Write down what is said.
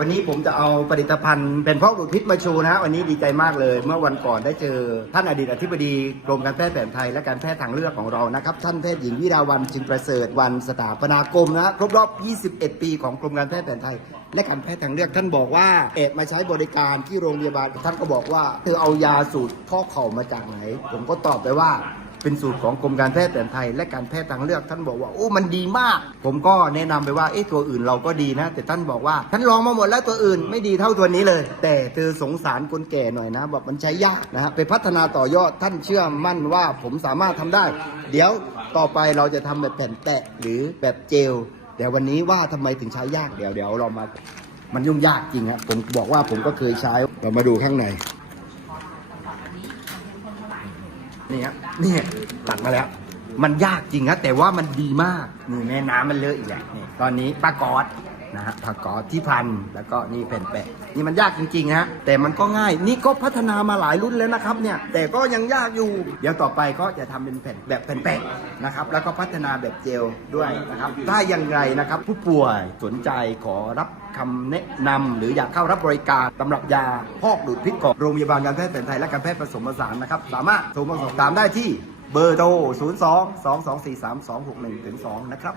วันนี้ผมจะเอาผลิตภัณฑ์เป็นพอกดูดพิษมาโชว์นะฮะวันนี้ดีใจมากเลย เมื่อวันก่อนได้เจอท่านอดีตอธิบดีกรมการแพทย์แผนไทยและการแพทย์ทางเลือกของเรานะครับท่านแพทย์หญิงวิดาวันจึงประเสริฐวันสถาปนากรมนะครบรอบ 21 ปีของกรมการแพทย์แผนไทย และการแพทย์ทางเลือกท่านบอกว่าเอ็ดมาใช้บริการที่โรงพยาบาลท่านก็บอกว่าเธอเอายาสูตรข้อเข่ามาจากไหน ผมก็ตอบไปว่า เป็นสูตรของกรมการแพทย์แผนไทย และการแพทย์ทางเลือกท่านบอกว่าโอ้มันดีมาก ผมก็แนะนำไปว่าเอ๊ะตัวอื่นเราก็ดีนะ แต่ท่านบอกว่าท่านลองมาหมดแล้วตัวอื่นไม่ดีเท่าตัวนี้เลย แต่เธอสงสารคนแก่หน่อยนะบอกมันใช้ยากนะฮะไปพัฒนาต่อยอดท่านเชื่อมั่นว่าผมสามารถทำได้ เดี๋ยวต่อไปเราจะทำแบบแผ่นแตะหรือแบบเจลเดี๋ยววันนี้ว่าทำไมถึงใช้ยากเดี๋ยวเดี๋ยวเรามามันยุ่งยากจริงครับผมบอกว่าผมก็เคยใช้เรามาดูข้างใน นี่ครับนี่ตัดมาแล้ว มันยากจริงนะแต่ว่ามันดีมากนี่แม่น้ำมันเลอะอีกแหละนี่ตอนนี้ปลากอด นะฮะปลากอดที่พันแล้วก็นี่แผ่นแปะนี่มันยากจริงๆฮะแต่มันก็ง่ายนี่ก็พัฒนามาหลายรุ่นแล้วนะครับเนี่ยแต่ก็ยังยากอยู่เดี๋ยวต่อไปก็จะทำเป็นแผ่นแบบแผ่นแปะนะครับแล้วก็พัฒนาแบบเจลด้วยนะครับถ้าอย่างไรนะครับผู้ป่วยสนใจขอรับคำแนะนำหรืออยากเข้ารับบริการตำรับยาพอกดูดพิษของโรงพยาบาลการแพทย์แผนไทยและการแพทย์ผสมผสานนะครับ สามารถโทรมาสอบถามได้ที่เบอร์โทร 02 2243 261ถึง2นะครับ